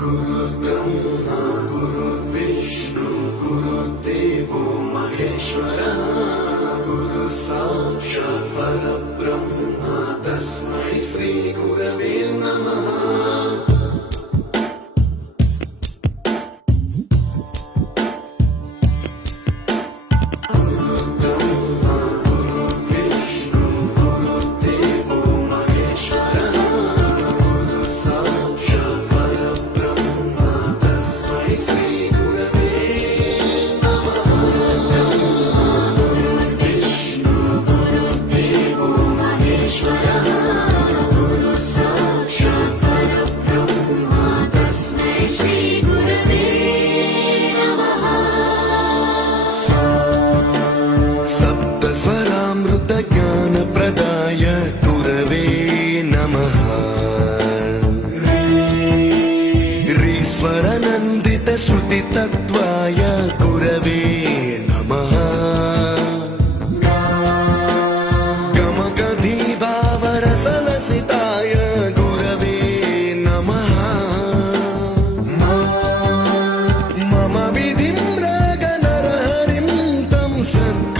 गुरुर्ब्रह्मा गुरुर्विष्णु गुरुर्देवो महेश्वरः गुरु साक्षात् परब्रह्म तस्मै श्री गुरवे नमः। ज्ञानप्रदाय गुरवे नमः। ऋस्वरनन्दितश्रुतितत्त्वाय गुरवे नमः। गमगधीभावरसलसिताय गुरवे नमः। मम विधिं रागनरहरिं तं सत्